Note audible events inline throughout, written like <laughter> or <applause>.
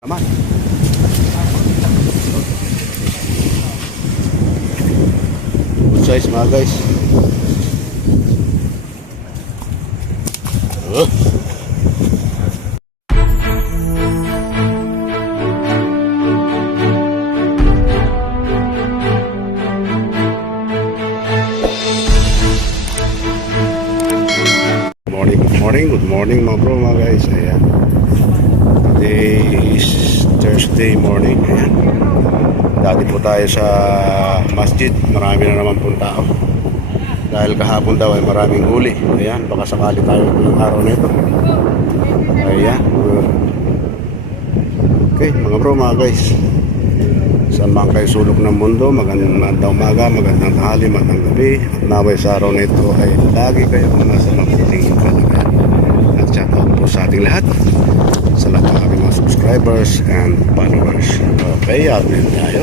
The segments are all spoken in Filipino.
Naman. Good size mga guys. Uh. Good morning, good morning, good morning mga bro mga guys. Ayan. Today is Thursday morning. Ayan. Dati po tayo sa masjid. Marami na naman pong tao. Dahil kahapon daw ay maraming huli. Ayan, baka sakali tayo ng araw na ito. Ayan. Okay, mga bro, mga guys. Saan man kayo sulok ng mundo, magandang umaga, magandang tanghali, magandang gabi. At naway sa araw na ito ay lagi kayong nasa mabuting kalagayan. At shout out po sa ating lahat sa lahat ng aking mga subscribers and followers. Okay, na tayo.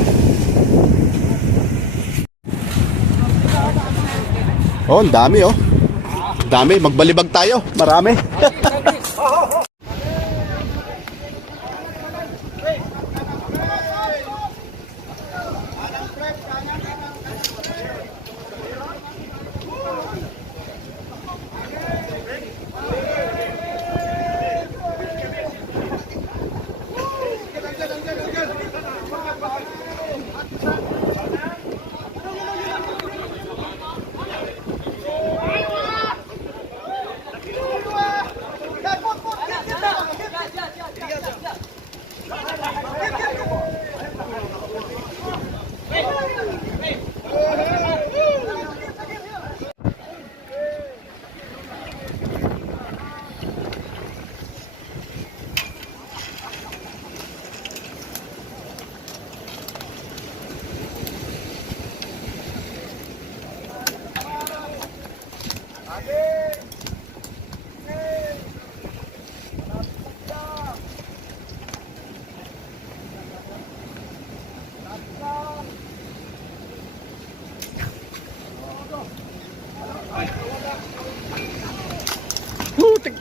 Oh, ang dami oh. Dami, magbalibag tayo. Marami. <laughs>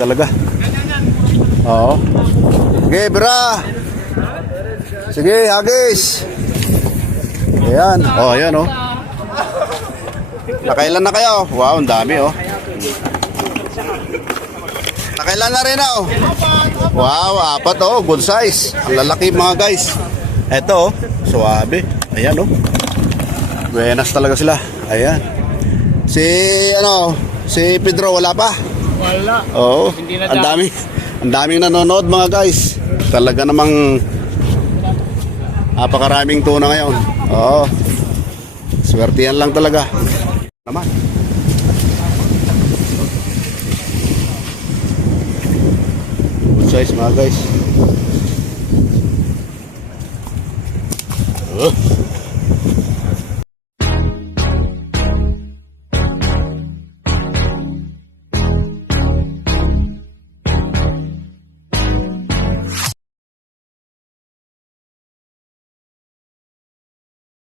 Talaga. Oo. Sige, bra. Sige, hagis. Ayan. Oh, ayan oh. Nakailan na kayo? Wow, ang dami oh. Nakailan na rin oh. Wow, apat oh. Good size. Ang lalaki mga guys. Eto oh. Suwabe. Ayan oh. Buenas talaga sila. Ayan. Si ano, si Pedro wala pa. Wala. Oo. Hindi na Ang dami. Ang daming nanonood mga guys. Talaga namang napakaraming tuna ngayon. Oo. Swerte yan lang talaga. Naman. Good size mga guys. Oh.